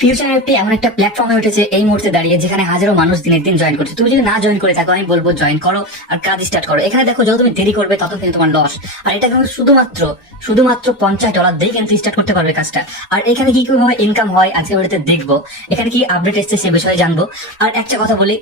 Future FP এমন একটা প্ল্যাটফর্মে উঠেছে এই মুহূর্তে দাঁড়িয়ে, যেখানে হাজারো মানুষ দিনের দিন জয়েন করছে। তুমি যদি না জয়েন করে থাকো, আমি বলবো জয়েন করো আর কাজ স্টার্ট করো। এখানে দেখো, যত তুমি দেরি করবে তত কিন্তু তোমার লস। আর এটা কিন্তু শুধুমাত্র $50 দিয়ে কিন্তু স্টার্ট করতে পারবে কাজটা। আর এখানে কি কিভাবে ইনকাম হয় আজকে ভিডিওতে দেখবো, এখানে কি আপডেট এসছে সে বিষয়ে জানবো। আর একটা কথা বলি,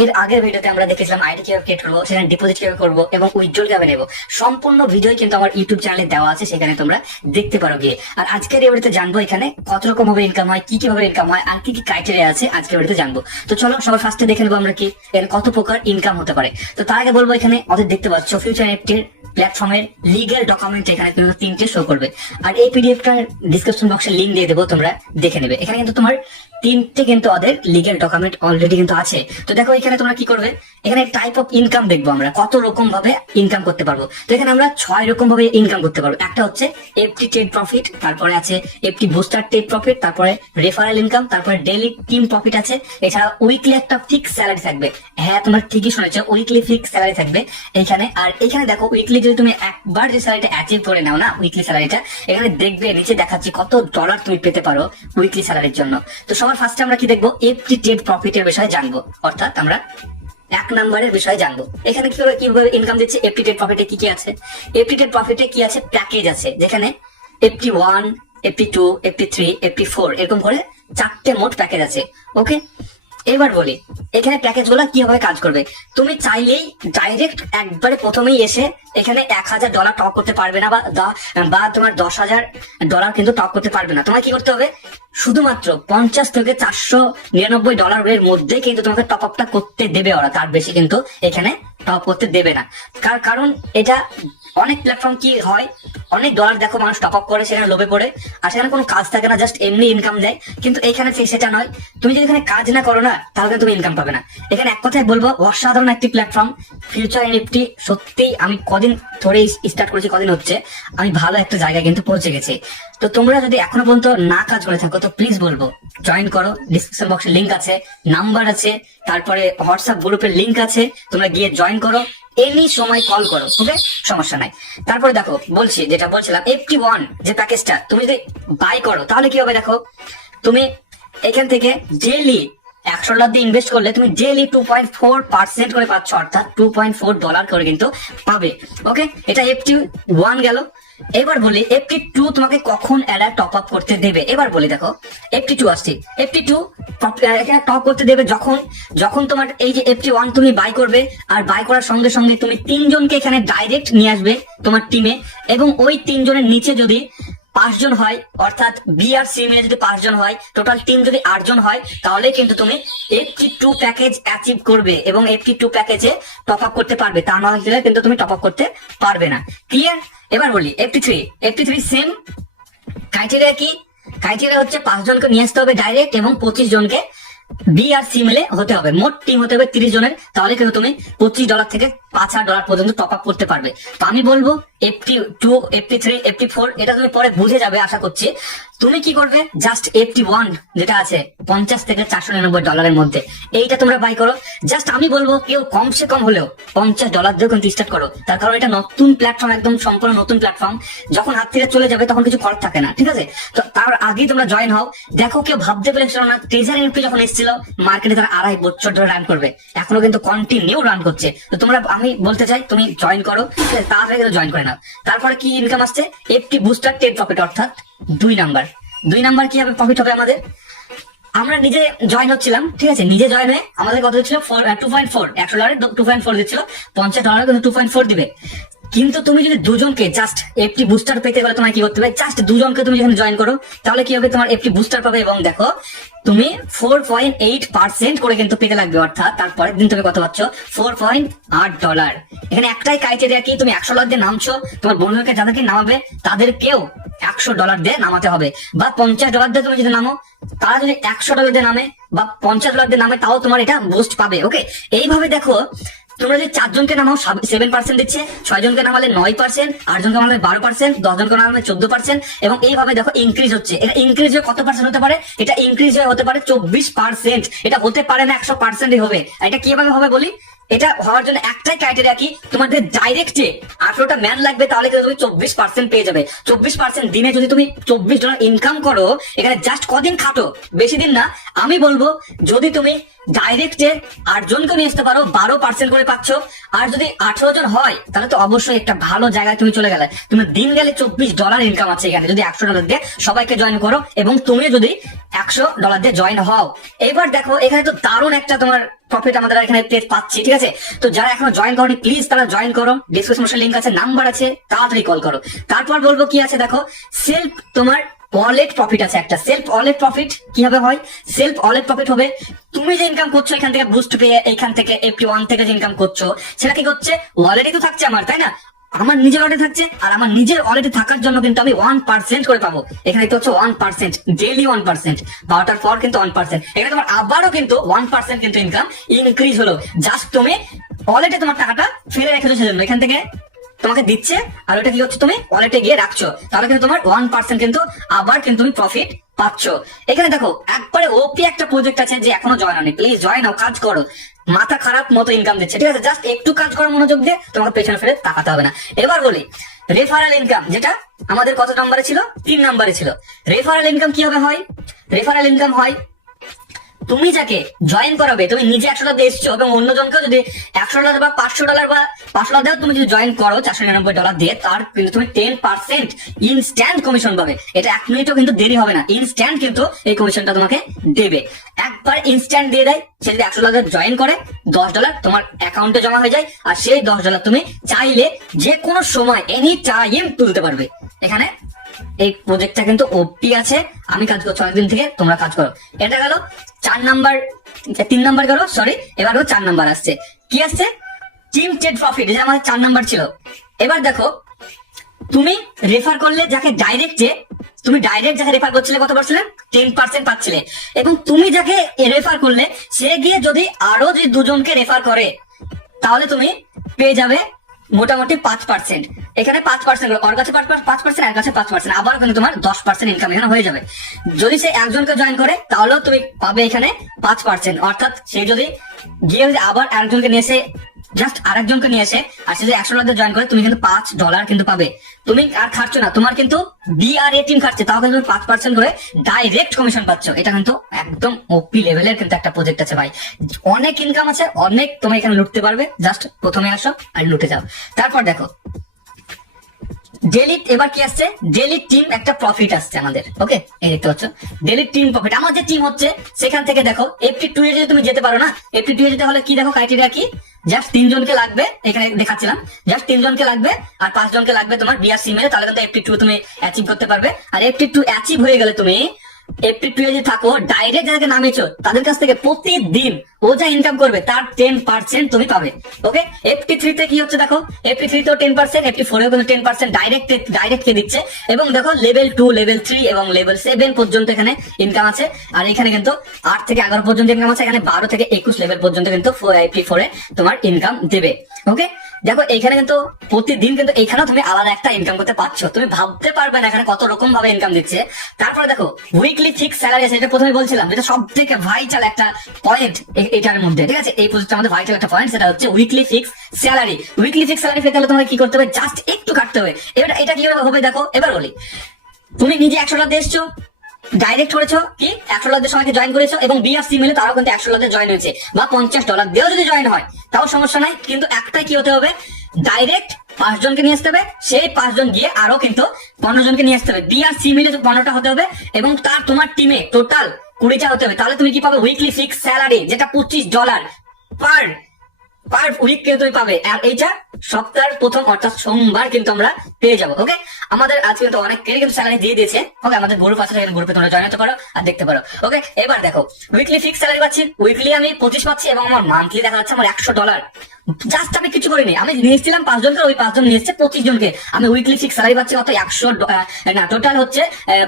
এর আগের ভিডিওতে আমরা দেখেছিলাম আইডি কিভাবে ক্রিয়েট করবো, সেখানে ডিপোজিট কিভাবে করবো এবং উইথড্রল কিভাবে নেবো, সম্পূর্ণ ভিডিও কিন্তু আমার ইউটিউব চ্যানেলে দেওয়া আছে, সেখানে তোমরা দেখতে পারো গিয়ে। আর আজকের এই ভিডিওতে জানবো এখানে কত রকম ভাবে ইনকাম হয়, কি কিভাবে ইনকাম হয়, আর কি কি ক্রাইটেরিয়া আছে আজকের ভিডিওতে জানবো। তো চলো সবার ফার্স্টে দেখে নেবো আমরা কি এর কত প্রকার ইনকাম হতে পারে। তো তার আগে বলবো, এখানে ওদের দেখতে পাচ্ছ ফিউচার এফটির প্ল্যাটফর্মের লিগ্যাল ডকুমেন্ট এখানে কিন্তু 3টে শো করবে। আর এই পিডিএফটার ডিসক্রিপশন বক্সে লিংক দিয়ে দেবো, তোমরা দেখে নেবে। এখানে কিন্তু তোমার 3টে কিন্তু ওদের লিগ্যাল ডকুমেন্ট অলরেডি কিন্তু আছে। তো দেখো এখানে তোমরা কি করবে, এখানে টাইপ অফ ইনকাম দেখবো আমরা কত রকম ভাবে ইনকাম করতে পারবো। তো এখানে আমরা 6 রকম ভাবে ইনকাম করতে পারবো। একটা হচ্ছে এফটি ট্রেড প্রফিট, তারপরে আছে এফটি বুস্টার ট্রেড প্রফিট, তারপরে রেফারেল ইনকাম, তারপরে ডেইলি টিম প্রফিট আছে। এছাড়া উইকলি একটা ফিক্স স্যালারি থাকবে। হ্যাঁ, তোমরা ঠিকই শুনেছো, উইকলি ফিক্স স্যালারি থাকবে এখানে। আর এখানে দেখো, উইকলি যদি তুমি একবার যে স্যালারিটা অ্যাচিভ করে নাও না, উইকলি স্যালারিটা এখানে দেখবে নিচে দেখাচ্ছি কত ডলার তুমি পেতে পারো উইকলি স্যালারির জন্য। তো সবার ফার্স্টে আমরা কি দেখবো, এফটি ট্রেড প্রফিটের বিষয়ে জানবো, অর্থাৎ আমরা 1 নম্বরের বিষয়ে জানবো। এখানে কিভাবে ইনকাম দিচ্ছে, এফটি ট্রেড প্রফিটে কি কি আছে। এফটি ট্রেড প্রফিটে কি আছে, প্যাকেজ আছে, যেখানে FT1, FT2, FT3, FT4 এরকম করে 4টে মোট প্যাকেজ আছে। ওকে, এবার বলি এখানে প্যাকেজ গুলা কিভাবে কাজ করবে। তুমি চাইলেই ডাইরেক্ট একবারে প্রথমেই এসে এখানে $1000 টপ করতে পারবে না, বা তোমার $10,000 কিন্তু টপ করতে পারবে না। তোমার কি করতে হবে, শুধুমাত্র $50 থেকে $499 মধ্যে কিন্তু তোমাকে টপ আপটা করতে দেবে ওরা, তার বেশি কিন্তু এখানে টপ করতে দেবে না। কারণ এটা অনেক প্ল্যাটফর্ম কি হয়, অনেক ডলার দেখো মানুষ টপ আপ করে, সেখানে লোভে পড়ে, আর সেখানে কোনো কাজ থাকে না, জাস্ট এমনি ইনকাম দেয়। কিন্তু এখানে সেটা নয়, তুমি যদি এখানে কাজ না করো না, তাহলে তুমি ইনকাম পাবে না। এখানে এক কথায় বলবো, অসাধারণ একটি প্ল্যাটফর্ম ফিউচার এনএফটি। সত্যিই আমি কদিন ধরে স্টার্ট করেছি, কদিন হচ্ছে, আমি ভালো একটা জায়গায় কিন্তু পৌঁছে গেছি। তো তোমরা যদি এখনো পর্যন্ত না কাজ করে থাকো, তো প্লিজ বলবো জয়েন করো। ডিসক্রিপশন বক্সে লিঙ্ক আছে, নাম্বার আছে, তারপরে হোয়াটসঅ্যাপ গ্রুপের লিঙ্ক আছে, তোমরা গিয়ে জয়েন করো, এনি সময় কল করো, ওকে, সমস্যা নাই। তারপরে দেখো বলছি, যেটা বলছিলাম, FT1 যে প্যাকেজটা তুমি যদি বাই করো, তাহলে কি হবে দেখো, তুমি এখান থেকে ডেইলি $100 দিয়ে ইনভেস্ট করলে তুমি ডেইলি 2.4% করে পাচ্ছ, অর্থাৎ $2.4 করে কিন্তু পাবে। ওকে, এটা FT1 গেল। এবার বলি FT2 তোমাকে কখন এরা টপ আপ করতে দেবে। এবার বলি দেখো, FT2 আসছে, FT2 এখানে টপ করতে দেবে যখন তোমার এই যে FT1 তুমি বাই করবে, আর বাই করার সঙ্গে সঙ্গে তুমি 3 জনকে এখানে ডাইরেক্ট নিয়ে আসবে তোমার টিমে, এবং ওই 3 জনের নিচে যদি 5 জন হয়, অর্থাৎ বি আর সি মিলে যদি 5 জন হয়, টোটাল টিম যদি 8 জন হয়, তাহলে কিন্তু তুমি FT2 প্যাকেজ অ্যাচিভ করবে এবং FT2 প্যাকেজে টপ আপ করতে পারবে। তা না হলে কিন্তু তুমি টপ আপ করতে পারবে না। ক্লিয়ার? এবার বলি FT3 সেম ক্রাইটেরিয়া। কি ক্রাইটেরিয়া হচ্ছে, 5 জনকে নিয়ে আসতে হবে ডাইরেক্ট, এবং 25 জনকে বি আর সি মিলে হতে হবে। মোট টিম হতে হবে 30 জনের, তাহলে কিন্তু তুমি $25 থেকে $5,000 পর্যন্ত টপ আপ করতে পারবে। তো আমি বলবো FT2, FT3, FT4 এটা তুমি পরে বুঝে যাবে আশা করছি। তুমি কি করবে, জাস্ট FT1 যেটা আছে $50 থেকে $499 মধ্যে, এইটা তোমরা বাই করো। জাস্ট আমি বলবো, কেউ কমসে কম হলেও $50 দিয়ে কিন্তু স্টার্ট করো, তার কারণ এটা নতুন প্ল্যাটফর্ম, একদম সম্পূর্ণ নতুন প্ল্যাটফর্ম। যখন হাত থেকে চলে যাবে তখন কিছু করার থাকে না, ঠিক আছে? তো তার আগেই তোমরা জয়েন হও। দেখো, কেউ ভাবতে পেরেছিল না ট্রেজার এনএফটি যখন এসেছিল মার্কেটে, তারা 2.5 বছর ধরে রান করবে, এখনো কিন্তু কন্টিনিউ রান করছে। তো তোমরা, আমি বলতে চাই তুমি জয়েন করো, তাড়াতাড়ি কিন্তু জয়েন করে নাও। তারপরে কি ইনকাম আসছে, এফটি বুস্টার ট্রেড প্রফিট, অর্থাৎ 2 নাম্বার কি হবে, প্রফিট হবে আমাদের। আমরা নিজে জয়েন হচ্ছিলাম, ঠিক আছে, নিজে জয়েন হয়ে আমাদের কত দিচ্ছিল, 2.4, $100 2.4 দিচ্ছিল, $50 কিন্তু 2.4 দিবে। কিন্তু তুমি যদি 2 জনকে জাস্ট এফটি বুস্টার পেতে গেলে তোমার কি করতে হবে, জাস্ট 2 জনকে তুমি যখন জয়েন করো, তাহলে কি হবে, তোমার এফটি বুস্টার পাবে, এবং দেখো তুমি 4.8% করে কিন্তু পেতে লাগবে, অর্থাৎ তারপরের দিন তুমি কত পাচ্ছ, $4.8। এখানে একটাই ক্রাইটেরিয়া, কি তুমি $100 দিয়ে নামছো, তোমার বন্ধুদেরকে যাদেরকে নামাবে তাদেরকেও $100 দিয়ে নামাতে হবে, বা $50 দিয়ে তুমি যদি নামো, তারা যদি $100 দিয়ে নামে বা $50 দিয়ে নামে, তাও তোমার এটা বুস্ট পাবে। ওকে, এইভাবে দেখো, তোমরা যদি 4 জনকে নামাও 7% দিচ্ছে, 6 জনকে নামালে 9%, 8 জনকে নামালে 12%, 10 জনকে নামালে 14%, এবং এইভাবে দেখো ইনক্রিজ হচ্ছে। এটা ইনক্রিজ হয়ে কত পার্সেন্ট হতে পারে, এটা ইনক্রিজ হয়ে হতে পারে 24%, এটা হতে পারে না 100%ই হবে। এটা কিভাবে হবে বলি, এটা হওয়ার জন্য একটাই ক্রাইটেরিয়া কি, তোমাদের ডাইরেক্টে 18টা ম্যান লাগবে, তাহলে কিন্তু তুমি 24% পেয়ে যাবে। 24% দিনে যদি তুমি $24 ইনকাম করো, এখানে জাস্ট কদিন খাটো, বেশি দিন না। আমি বলবো যদি তুমি ডাইরেক্টে 8 জনকে নিয়ে আসতে পারো, 12% করে পাচ্ছ। আর যদি 18 জন হয় তাহলে তো অবশ্যই একটা ভালো জায়গায় তুমি চলে গেলে। তুমি দিন গেলে $24 ইনকাম আছে এখানে, যদি $100 দিয়ে সবাইকে জয়েন করো এবং তুমি যদি $100 দিয়ে জয়েন হও। এবার দেখো এখানে তো দারুণ একটা তোমার প্রফিট আমাদের এখানে পাচ্ছি, ঠিক আছে। তো যারা এখনো জয়েন করনি প্লিজ তারা জয়েন করো, ডিসক্রিপশনে লিংক আছে, নাম্বার আছে, তাড়াতাড়ি কল করো। তারপর বলবো কি আছে দেখো, সেলফ তোমার ওয়ালেট প্রফিট আছে একটা। সেলফ ওয়ালেট প্রফিট কিভাবে হয়? সেলফ ওয়ালেট প্রফিট হবে তুমি যে ইনকাম করছো এখান থেকে বুস্ট পেয়ে, এখান থেকে FT1 থেকে যে ইনকাম করছো সেটা কি করছে, ওয়ালেটই তো থাকছে আমার, তাই না? আমার নিজের ওয়ালেটে থাকছে, আর আমার নিজের ওয়ালেটে থাকার জন্য কিন্তু আমি 1% করে পাবো। এখানে তো হচ্ছে 1%, ডেইলি 1%, 12টার পর কিন্তু 1%। এখানে তোমার আবারও কিন্তু 1% কিন্তু ইনকাম ইনক্রিজ হলো, জাস্ট তুমি ওয়ালেটে তোমার টাকাটা ফেলে রেখেছো সেজন্য। এখান থেকে তোমাকে দিচ্ছে আর ওটা কি হচ্ছে, তুমি ওয়ালেটে গিয়ে রাখছো, তাহলে কিন্তু তোমার 1% কিন্তু আবার কিন্তু তুমি প্রফিট পাচ্ছ। এখানে দেখো একবারে ওপি একটা প্রজেক্ট আছে, যে এখনো জয়েন হয়নি প্লিজ জয়েন হও, কাজ করো। মাথা খারাপ মতো ইনকাম দিচ্ছে, ঠিক আছে, জাস্ট একটু কাজ করার মনোযোগ দিয়ে তোমাকে পেছনে ফেলে তাকাতে হবে না। এবার বলি রেফারেল ইনকাম, যেটা আমাদের কত নম্বরে ছিল, 3 নম্বরে ছিল। রেফারেল ইনকাম কিভাবে হয়? রেফারেল ইনকাম হয় তুমি যাকে জয়েন করাবে, তুমি নিজে $100 দিয়ে এসছো এবং অন্যজনকে যদি $100 বা $500 বা $500 তুমি যদি জয়েন করো $499 দিয়ে, তার কিন্তু তুমি 10% ইনস্ট্যান্ট কমিশন পাবে। এটা 1 মিনিটও কিন্তু দেরি হবে না, ইনস্ট্যান্ট কিন্তু এই কমিশনটা তোমাকে দেবে। একবার ইনস্ট্যান্ট দিয়ে দেয়। সে যদি $100 জয়েন করে, $10 তোমার অ্যাকাউন্টে জমা হয়ে যায়, আর সেই $10 তুমি চাইলে যে কোনো সময় এনি টাইম তুলতে পারবে। এখানে এই প্রজেক্টটা কিন্তু ওপি আছে, আমি কাজ করছি অনেকদিন থেকে, তোমরা কাজ করো। এটা গেল 4 নাম্বার, 3 নাম্বার গেল, সরি এবার 4 নাম্বার আসছে। কি আসছে? টিম ট্রেড প্রফিট, এটা আমাদের 4 নাম্বার ছিল। এবার দেখো তুমি রেফার করলে যাকে ডাইরেক্টে, তুমি ডাইরেক্ট যাকে রেফার করছিলে কত পাচ্ছিলে, 10% পাচ্ছিলে, এবং তুমি যাকে রেফার করলে সে গিয়ে যদি আরো যে 2 জনকে রেফার করে, তাহলে তুমি পেয়ে যাবে মোটামুটি 5%। এখানে 5%, ওর কাছে 5%, এর কাছে 5%, আবার কিন্তু তোমার 10% ইনকাম এখানে হয়ে যাবে। যদি সে একজনকে জয়েন করে তাহলেও তুমি পাবে এখানে 5%, অর্থাৎ সে যদি গিয়ে আবার আরেকজনকে নিয়ে এসে, জাস্ট আরেকজনকে নিয়ে এসে, আর সে যদি $100 জয়েন করে, তুমি কিন্তু $5 কিন্তু পাবে। তুমি আর খাচ্ছ না, তোমার কিন্তু BRA টিম খাচ্ছে, তাও কিন্তু 5% করে ডাইরেক্ট কমিশন পাচ্ছ। এটা কিন্তু একদম ওপি লেভেলের কিন্তু একটা প্রজেক্ট আছে ভাই, অনেক ইনকাম আছে, অনেক তুমি এখানে লুটতে পারবে। জাস্ট প্রথমে আসো আর লুটে যাও। তারপর দেখো ডেলি, এবার কি আসছে, ডেলি টিম একটা প্রফিট আসছে আমাদের। ওকে, এই দেখতে পাচ্ছ ডেলি টিম প্রফিট। আমার যে টিম হচ্ছে সেখান থেকে দেখো FT2 এ যদি তুমি যেতে পারো না, FT2 এ যেতে হলে কি দেখো ক্রাইটেরিয়া কি, জাস্ট 3 জনকে লাগবে, এখানে দেখাচ্ছিলাম, জাস্ট 3 জনকে লাগবে আর 5 জনকে লাগবে তোমার BRC মেলে, তাহলে কিন্তু FT2 তুমি অ্যাচিভ করতে পারবে। আর FT2 অ্যাচিভ হয়ে গেলে তুমি FT2 এ যে থাকো, ডাইরেক্ট যাদেরকে নামেছো তাদের কাছ থেকে প্রতিদিন ও যা ইনকাম করবে তার 10% তুমি পাবে। ওকে, FT3 তে কি হচ্ছে দেখো, FT3 তেও 10%, FT4 এও কিন্তু 10% ডাইরেক্ট কে দিচ্ছে। এবং দেখো লেভেল 2, লেভেল 3 এবং লেভেল 7 পর্যন্ত এখানে ইনকাম আছে। আর এখানে কিন্তু 8 থেকে 11 পর্যন্ত ইনকাম আছে, এখানে 12 থেকে 21 লেভেল পর্যন্ত কিন্তু FT4 এ তোমার ইনকাম দেবে। ওকে, দেখো এখানে কিন্তু প্রতিদিন কিন্তু এখানেও তুমি আলাদা একটা ইনকাম করতে পারছো, তুমি ভাবতে পারবে না এখানে কত রকম ভাবে ইনকাম দিচ্ছে। তারপরে দেখো উইকলি ফিক্স স্যালারি আছে, এটা প্রথমে বলছিলাম, যেটা সব থেকে ভাইটাল একটা পয়েন্ট এটার মধ্যে, ঠিক আছে। এই প্রজেক্টের মধ্যে ভাইটাল একটা পয়েন্ট, সেটা হচ্ছে weekly fix salary. Weekly fix salary পেতে হলে তোমাকে কি করতে হবে, জাস্ট একটু কাটতে হবে। এবার এটা কিভাবে হবে দেখো, এবার বলি তুমি নিজে $100 দিয়ে এসছো, ডাইরেক্ট করেছো কি $100 দিয়ে সবাইকে জয়েন করেছো, এবং BRC মেলে তারাও কিন্তু $100 দিয়ে জয়েন হয়েছে, বা $50 দিয়েও যদি জয়েন হয় তাও সমস্যা নাই। কিন্তু একটাই কি হতে হবে, ডাইরেক্ট 5 জনকে নিয়ে আসতে হবে, সেই 5 জন গিয়ে আরো কিন্তু 15 জনকে নিয়ে আসতে হবে। BRC মিলে 15টা হতে হবে, এবং তার তোমার টিমে টোটাল 20টা হতে হবে। তাহলে তুমি কি পাবে, উইকলি ফিক্স স্যালারি, যেটা $25 পার উইক কিন্তু তুমি পাবে। আর এইটা সপ্তাহের প্রথম অর্থাৎ সোমবার কিন্তু আমরা পেয়ে যাবো। ওকে, আমাদের আজকে কিন্তু অনেকেরই কিন্তু স্যালারি দিয়ে দিয়েছে। ওকে, আমাদের গ্রুপ আছে, গ্রুপে তোমরা জয়েন হতে পারো আর দেখতে পারো। ওকে, এবার দেখো উইকলি ফিক্স স্যালারি পাচ্ছি, উইকলি আমি 25 পাচ্ছি, এবং আমার মান্থলি দেখা যাচ্ছে আমার $100। জাস্ট আমি কিছু করিনি, আমি নিয়েছিলাম 5 জনকে, ওই 5 জন নিয়ে এসছে 25 জনকে। আমি উইকলি ফিক্স স্যালারি পাচ্ছি কত, $100 না, টোটাল হচ্ছে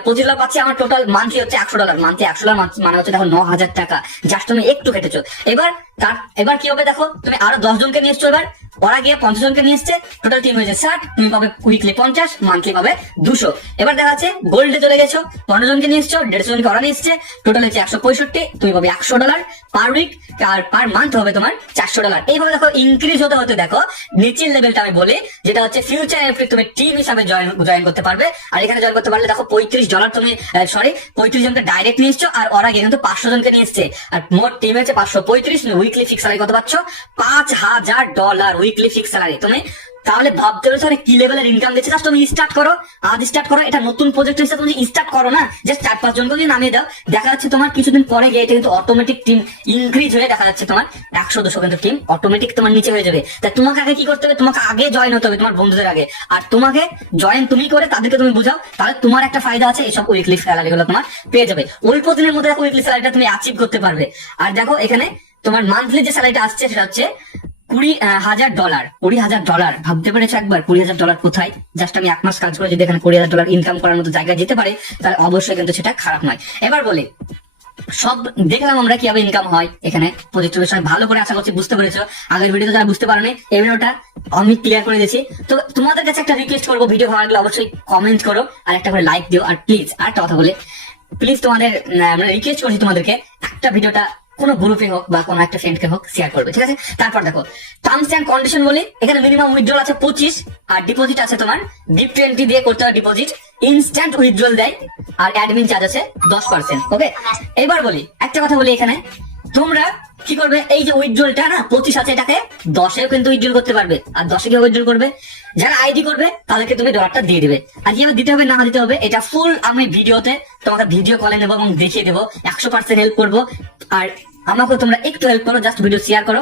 $25 পাচ্ছি। আমার টোটাল মান্থলি হচ্ছে $100, মান্থলি $100 মানে হচ্ছে দেখো 9,000 টাকা। জাস্ট তুমি একটু কেটেছো। এবার কি হবে দেখো, তুমি আরো 10 জনকে নিয়ে এসছো, এবার ওরা গিয়ে 50 জনকে নিয়ে এসছে, টোটাল টিম হয়েছে 60, তুমি পাবে উইকলি 50, মান্থলি পাবে 200। এবার দেখা যাচ্ছে গোল্ডে চলে গেছো, 15 জনকে নিয়ে এসছো, 150 জনকে ওরা নিয়ে এসছে, টোটাল হচ্ছে 165, তুমি পাবে $100 পার উইক, আর পার মান্থ হবে তোমার $400। এইভাবে দেখো ইনক্রিজ হতে হতে দেখো নিচের লেভেলটা আমি বলি, যেটা হচ্ছে ফিউচার এফ্রি, তুমি টিম হিসাবে জয়েন করতে পারবে। আর এখানে জয়েন করতে পারলে দেখো $35 তুমি 35 জনকে ডাইরেক্ট নিয়ে এসছো, আর ওরা গিয়ে কিন্তু 500 জনকে নিয়ে এসছে, আর মোট টিম হচ্ছে 535। তুমি উইকলি ফিক্স স্যালারি কত পাচ্ছ? $5000 উইকলি ফিক্স স্যালারি। তুমি তাহলে ভাবতে পারছো কি লেভেলের ইনকাম দিচ্ছে। জাস্ট তুমি স্টার্ট করো, আজ স্টার্ট করো, এটা নতুন প্রজেক্ট হিসেবে তুমি স্টার্ট করো না, জাস্ট 4-5 জনকে যদি নামিয়ে দাও, দেখা যাচ্ছে তোমার কিছুদিন পরে গিয়ে এটা কিন্তু অটোমেটিক টিম ইনক্রিজ হয়ে দেখা যাচ্ছে তোমার 100-200 কিন্তু টিম অটোমেটিক তোমার নিচে হয়ে যাবে। তাই তোমাকে আগে কি করতে হবে? তোমাকে আগে জয়েন হতে হবে তোমার বন্ধুদের আগে, আর তোমাকে জয়েন তুমি করে তাদেরকে তুমি বোঝাও, তাহলে তোমার একটা ফায়দা আছে, এইসব উইকলি স্যালারি গুলো তোমার পেয়ে যাবে। অল্প দিনের মধ্যে দেখো উইকলি স্যালারিটা তুমি অ্যাচিভ করতে পারবে। আর দেখো এখানে তোমার মান্থলি যে স্যালারিটা আসছে সেটা হচ্ছে $20,000। $20,000 ভাবতে পেরেছো একবার? $20,000 কোথায়? জাস্ট আমি 1 মাস কাজ করে যদি এখানে $20,000 ইনকাম করার মতো জায়গায় যেতে পারে, তাহলে অবশ্যই কিন্তু সেটা খারাপ নয়। এবার বলি, সব দেখলাম আমরা কিভাবে ইনকাম হয় এখানে প্রজেক্টের বিষয় ভালো করে, আশা করছি বুঝতে পেরেছো। আগের ভিডিওতে যারা বুঝতে পারেনি, এই ভিডিওটা আমি ক্লিয়ার করে দিয়েছি। তো তোমাদের কাছে একটা রিকোয়েস্ট করবো, ভিডিও ভালো লাগলে অবশ্যই কমেন্ট করো আর একটা করে লাইক দিও। আর প্লিজ আরেকটা কথা বলে, প্লিজ তোমাদের আমরা রিকোয়েস্ট করছি তোমাদেরকে, একটা ভিডিওটা কোনো গ্রুপে হোক বা কোনো একটা ফ্রেন্ডকে হোক শেয়ার করবে, ঠিক আছে? তারপর দেখো টার্মস এন্ড কন্ডিশন বলি, এখানে মিনিমাম উইথড্রল আছে 25, আর ডিপোজিট আছে তোমার DIP20 দিয়ে করতে হয় ডিপোজিট, ইনস্ট্যান্ট উইথড্রল দেয়, আর অ্যাডমিন চার্জ আছে 10%। ওকে, এবার বলি একটা কথা বলি, এখানে তোমরা কি করবে? এই যে উইথড্রলটা না 25 আছে, এটাকে 10-এও কিন্তু উইথড্রল করতে পারবে। আর 10-এ কি উইথড্রল করবে? যারা আইডি করবে তাদেরকে তুমি ডলারটা দিয়ে দিবে। আর কিভাবে দিতে হবে না দিতে হবে এটা ফুল আমি ভিডিওতে তোমাকে ভিডিও কলে নেবো এবং দেখিয়ে দেবো, 100% হেল্প করবো। আর আমাকে তোমরা একটু হেল্প করো, জাস্ট ভিডিও শেয়ার করো।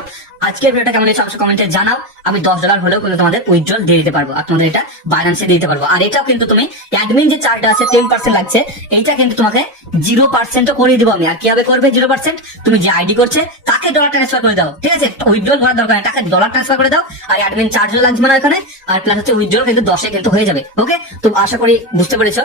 আজকের ভিডিওটা কেমন হয়েছে অবশ্যই কমেন্টে জানাও। আমি $10 হলেও কিন্তু তোমাদের উইথড্রল দিয়ে দিতে পারবো, আর তোমাদের এটা বাইন্যান্সে দিয়ে দিতে পারবো। আর এটাও কিন্তু তুমি অ্যাডমিন যে চার্জটা আছে 10% লাগছে, এইটা কিন্তু তোমাকে 0% করে দিব আমি। আর কিভাবে করবে 0%? তুমি যে আইডি করছে তাকে ডলার ট্রান্সফার করে দাও, ঠিক আছে? উইথড্রল করার দরকার নেই, তাকে ডলার ট্রান্সফার করে দাও, আর অ্যাডমিন চার্জও লাগবে না এখানে, আর প্লাস হচ্ছে উইথড্রল কিন্তু 10-এ কিন্তু হয়ে যাবে। ওকে, তো আশা করি বুঝতে পেরেছো।